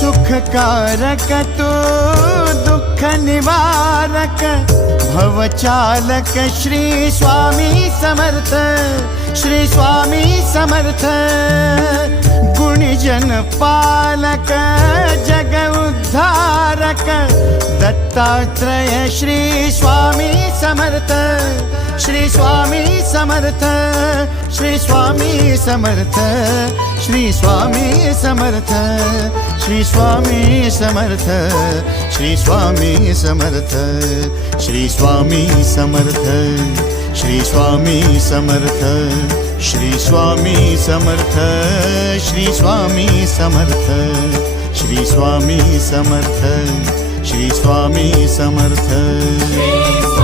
सुखकारक तू दुःख निवारक भवचालक श्री स्वामी समर्थ, श्री स्वामी समर्थ। गुणीजन पालक जग उद्धारक दत्तात्रेय श्री स्वामी समर्थ, श्री स्वामी समर्थ, श्री स्वामी समर्थ, श्री स्वामी समर्थ, श्री स्वामी समर्थ, श्री स्वामी समर्थ, श्री स्वामी समर्थ, श्री स्वामी समर्थ, श्री स्वामी समर्थ, श्री स्वामी समर्थ, श्री स्वामी समर्थ, श्री स्वामी समर्थ।